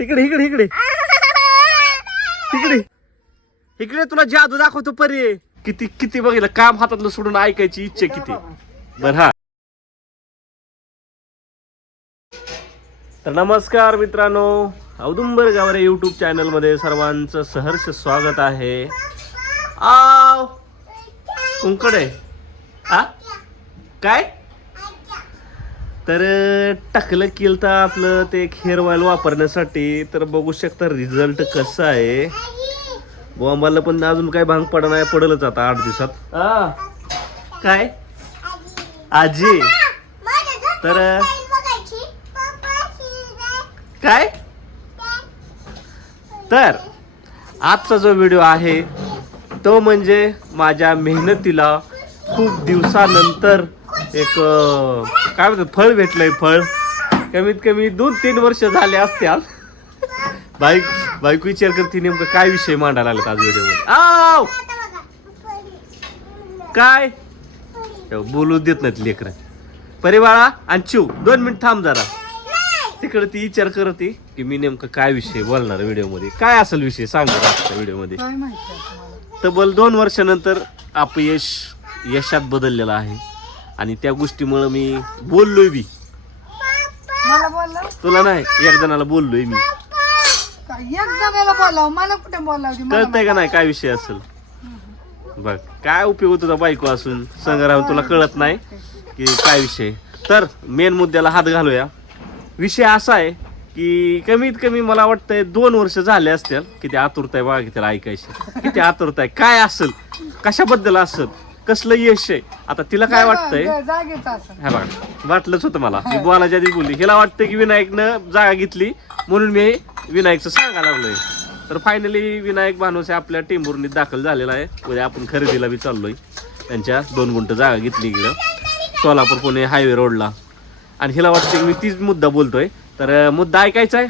इकडे इकडे इकडे. इकडे. इकडे तुला जादू दाखवतो परी. किती किती बघितलं? काम हातातलं सोडून ऐकायची इच्छा किती? बर हा. तर नमस्कार मित्रांनो. औदुंबर गावरे युट्यूब चॅनलमध्ये सर्वांचं सहर्ष स्वागत आहे. आव! कुंकडे हा काय? तर टाकलं केलं तर आपलं ते हेअर ऑइल वापरण्यासाठी. तर बघू शकता रिझल्ट कसं आहे. बॉम्बाला पण अजून काय भांग पडा नाही पडलच आता आठ दिवसात. आ, काय? आजी. तर काय? तर आजचा जो व्हिडिओ आहे तो म्हणजे माझ्या मेहनतीला खूप दिवसानंतर एक काय म्हणतात फळ भेटलंय फळ. कमीत कमी दोन तीन वर्ष झाले असत्याल बाईक बायको विचार करते नेमकं काय विषय मांडायला लागला आज व्हिडिओ आव! काय? बोलू देत नाहीत लेकर. परिवाळा आणि चिव दोन मिनिट थांब जरा. तिकडे ती विचार करते की मी नेमकं काय विषय बोलणार व्हिडिओमध्ये काय असेल विषय? सांग बरं आजच्या व्हिडिओमध्ये काय माहिती आहे तुम्हाला? तब्बल दोन वर्षानंतर अपयश यशात बदललेलं आहे. आणि त्या गोष्टीमुळे मी बोललोय बी. मला बोलला? तुला नाही एक जणाला बोललोय मी. एक जणाला बोलाव? मला कुठे बोलावली मला कळतंय का नाही? काय विषय असेल? बघ काय उपयोग तुझा बायको असून? संग राहून तुला कळत नाही की काय विषय तर मेन मुद्द्याला हात घालूया. विषय असा आहे की कमीत कमी मला वाटतंय दोन वर्ष झाले असतील किती आतुरता आहे बघा की त्याला ऐकायची. किती आतुरता आहे काय असेल? कशाबद्दल असेल? कसलं यश आहे? आता तिला काय वाटतंय? जा- जागेच असं. हा बघा वाटलंच होतं मला. मी बोलायच्या आधी बोलली. हिला वाटतं की विनायकनं जागा घेतली म्हणून मी विनायकचं सांगायला लागलोय. तर फायनली विनायक भानुसे आपल्या टेंभुर्णीत दाखल झालेला आहे. उद्या आपण खरेदीला बी चाललोय. त्यांच्या दोन गुंठ जागा घेतली इकडं. सोलापूर पुणे हायवे रोडला आणि हिला वाटतं की मी तीच मुद्दा बोलतोय. तर मुद्दा ऐकायचा आहे.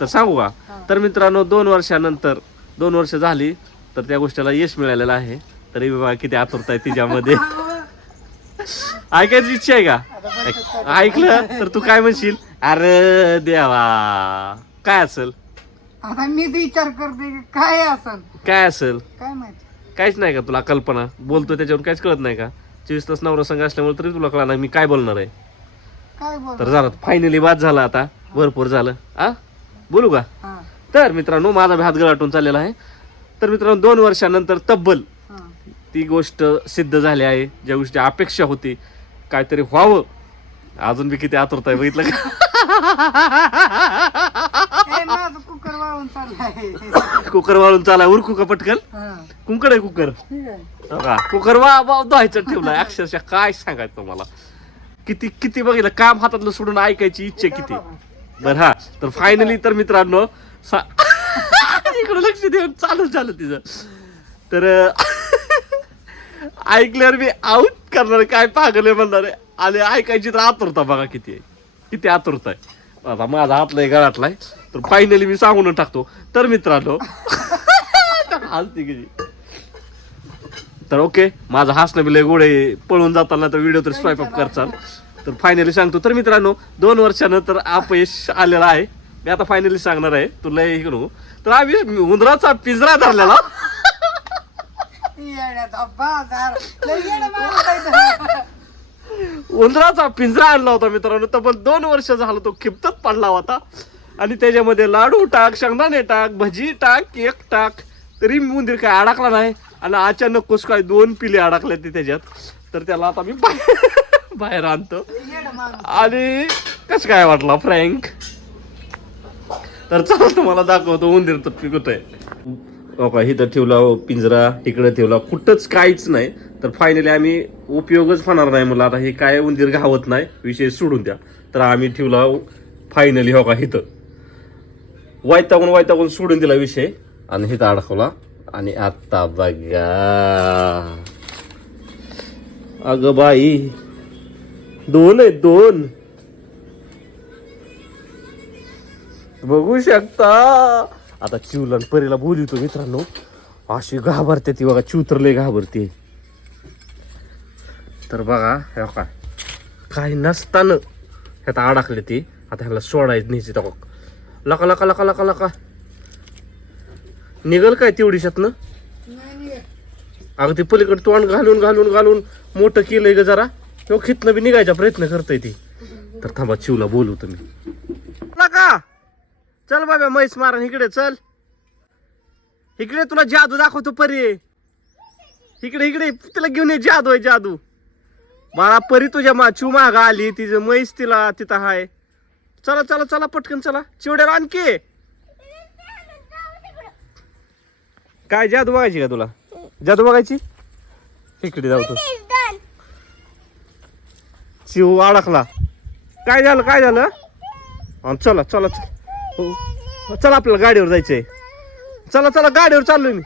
तर सांगू का? तर मित्रांनो दोन वर्षानंतर दोन वर्ष झाली तर त्या गोष्टीला यश मिळालेलं आहे. तरी बघा किती आतुरता आहे तिच्यामध्ये. ऐकायची इच्छा आहे का? ऐकलं तर तू काय म्हणशील? अरे देवा. काय असेल? आता मीच विचार करते काय असन काय असेल? काय माहिती? काहीच नाही का तुला कल्पना? बोलतो त्याच्यावर काहीच कळत नाही का? चोवीस तास नवरा संघ असल्यामुळे तरी तुला कळणार मी काय बोलणार आहे. तर झालं फायनली बाद झाला आता. भरपूर झालं. आ? बोलू का? तर मित्रांनो माझा हात गळाटून चाललेला आहे. तर मित्रांनो दोन वर्षानंतर तब्बल ती गोष्ट सिद्ध झाली आहे. ज्या गोष्टी अपेक्षा होती काहीतरी व्हावं. अजून बी किती आतुरता आहे बघितलं का? माझं कुकर वाळून चाललाय. कुकर वाळून चाला उरकू का पटकन? कुंकड आहे कुकर. हो का कुकर वा वा धुवायचं ठेवलाय. अक्षरशः काय सांगायचं तुम्हाला? किती किती बघितलं? काम हातातलं सोडून ऐकायची इच्छा किती? बर हा. तर फायनली तर मित्रांनो इकडं लक्ष देऊन चालू झालं तिचं. तर ऐकल्यावर मी आऊट करणार काय पागल आहे म्हणणार आहे. आणि ऐकायची तर आतुरता बघा किती आहे. किती आतुरता आहे. आता माझा हातलाय गळातलाय तर फायनली मी सांगून टाकतो. तर मित्रांनो हसते किती तर ओके माझा हसणं बिले गोडे पळून जाताना तर व्हिडिओ तर स्वाईप अप करचाल. तर फायनली सांगतो. तर मित्रांनो दोन वर्षानंतर अपयश आलेला आहे. मी आता फायनली सांगणार आहे. तुला हे करू. तर आम्ही उंदराचा पिंजरा धरलेला. उंदराचा पिंजरा आणला होता मित्रांनो. तब्बल दोन वर्ष झालं तो खिपतत पडला होता. आणि त्याच्यामध्ये लाडू टाक शेंगदाणे टाक भजी टाक केक टाक. तरी उंदीर काय अडकला नाही. आणि अचानक कस काय दोन पिले अडकले ते त्याच्यात. तर त्याला आता मी बाहेर बाहेर आणतो. आणि कसं काय वाटला फ्रँक? तर चला तुम्हाला दाखवतो उंदीर तर पिकत आहे. का इथं ठेवला पिंजरा इकडं ठेवला कुठंच काहीच नाही. तर फायनली आम्ही उपयोगच होणार नाही मला आता हे काय उंदीर घावत नाही विषय सोडून द्या. तर आम्ही ठेवला फायनली हो का इथं. वायतागून वायतागून सोडून दिला विषय. आणि हिथं अडकवला. आणि आत्ता बघा. अगं बाई दोन आहे दोन. बघू शकता. आता चिवलन परीला बोलितो मित्रांनो. अशी घाबरते ती बघा चिवतरले घाबरते. तर बघा हे बघा. काही नसताना ह्यात अडकले ती. आता ह्याला सोडायचं नाही बघ. लका लका लका लका लका. निघल काय तेवढीशातनं नाही नाही. अगं ते पलीकडे तोंड घालून घालून घालून मोठं केलंय ग जरा. तो खितनं बी निघायचा प्रयत्न करतय ती. तर थांबा चिवला बोलू तुम्ही का चल बाबा म्हैस मारण इकडे चल. इकडे तुला जादू दाखवतो परी. इकडे इकडे तिला घेऊन ये जादू आहे जादू. बाळा परी तुझ्या मा चिव माग आली तिचं म्हैस तिला तिथं हाय. चला चला चला पटकन चला. चिवड्याला आणखी काय जादू बघायची का तुला? जादू बघायची? इकडे जाऊ तू. शिव अडकला काय झालं काय झालं? चला चला चला. हो. चला आपल्याला गाडीवर जायचंय. चला चला गाडीवर चाललोय मी.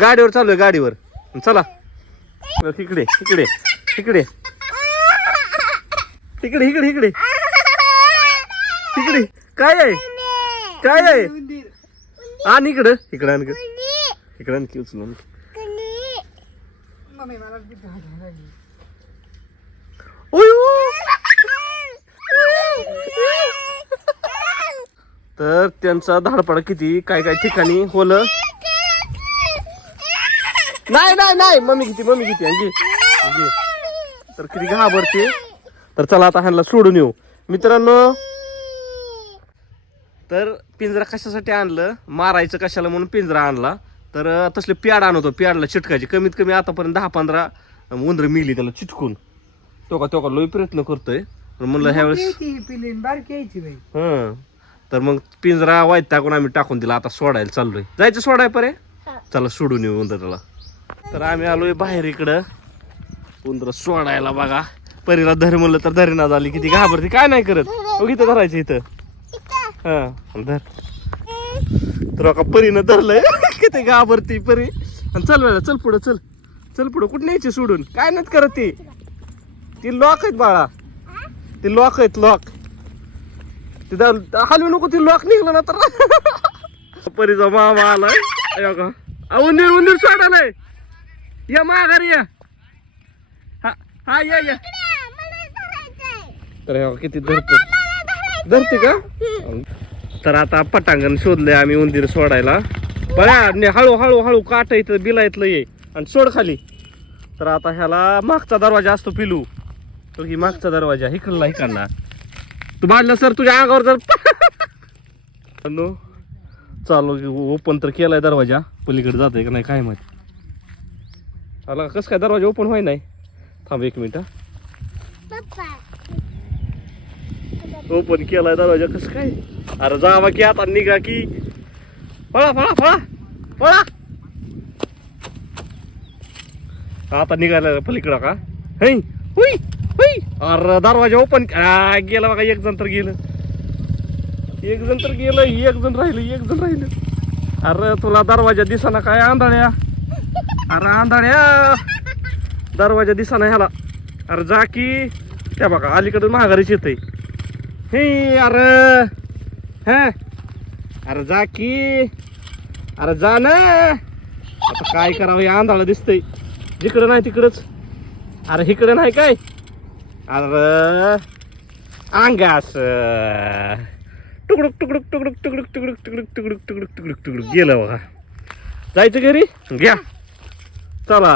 गाडीवर चाललोय गाडीवर. चला. इकडे इकडे इकडे इकडे इकडे इकडे. इकडे काय आहे? काय आहे? आण इकडं. इकडं आण इकडं. इकडं आणखी उचलून. तर त्यांचा धाडपाड किती? काय काय ठिकाणी? होलं? नाही नाही नाही. मम्मी किती मम्मी किती? अंगी. तर किती घाबरते? तर चला आता ह्यांना सोडून येऊ. मित्रांनो तर पिंजरा कशासाठी आणलं? मारायचं कशाला म्हणून पिंजरा आणला. तर तसले प्याड आणतो प्याडला चिटकायचे. कमीत कमी आतापर्यंत दहा पंधरा उंदरं मिली त्याला चिटकून. तो का तो का लोई प्रयत्न करतोय. म्हणलं ह्यावेळेस बारकी यायची हं. तर मग पिंजरा वाईट टाकून आम्ही टाकून दिला. आता सोडायला चाललोय. जायचं सोडाय परे चला सोडून येऊ उंदराला तर आम्ही आलोय बाहेर इकडं. उंदर सोडायला बघा. परीला धर म्हणलं तर धरीना झाली. किती घाबरते. काय नाही करत. मग इथं धरायचं इथं. हा धर. तर का परीनं धरलंय. किती घाबरती परी. आणि चल वेळा चल पुढं चल. चल पुढं. कुठं न्यायची सोडून? काय नाहीत करत ती? ती लॉक आहेत बाळा. ती लॉक आहेत लॉक तिथं हलवू नको ती लॉक निघलं ना तर. परीचा मामा आलाय. अयो का उंदीर उंदीर सोडालाय या माघारी या. हा हा या या. तर हे किती धरतो धरते का? तर आता पटांगण शोधलंय आम्ही उंदीर सोडायला. बऱ्या ने हळू हळू हळू काट इथं बिलायतलं ये. आणि सोड खाली. तर आता ह्याला मागचा दरवाजा असतो पिलू. तो ही मागचा दरवाजा इकडला इकडला. तू सर तुझ्या अंगावर जर नो. चालू ओपन तर केलाय दरवाजा. पलीकडे जातोय का नाही काय माहिती. आला कस काय दरवाजा ओपन व्हाय नाही थांब एक मिनिट. ओपन केलाय दरवाजा कस काय? अरे जावा की आता निघा की. पळा पळा फळा पळा. आता निघायला पलीकडं का? है हुई. अरे दरवाजा ओपन गेला बघा एक जण तर गेलं. एक जण तर गेलं एक जण राहिलं एक जण राहिलं. अरे तुला दरवाजा दिसाना काय आंधळ्या? अरे आंधळ्या. दरवाजा दिसाना ह्याला. अरे जा की. त्या बघा अलीकडे महागारीच येते हे अरे. हा. अरे जा की. अरे जा ना. आता काय करावं हे आंधळा दिसतंय. जिकडं नाही तिकडंच. अरे इकडं नाही काय? अरे अंगास टुकडुक टुकडुक टुकडुक टुकडुक टुकडुक टुकडुक टुकडुक टुकडुक टुकडुक टुकडुक गेलं बघा. जायचं घरी? घ्या. चला.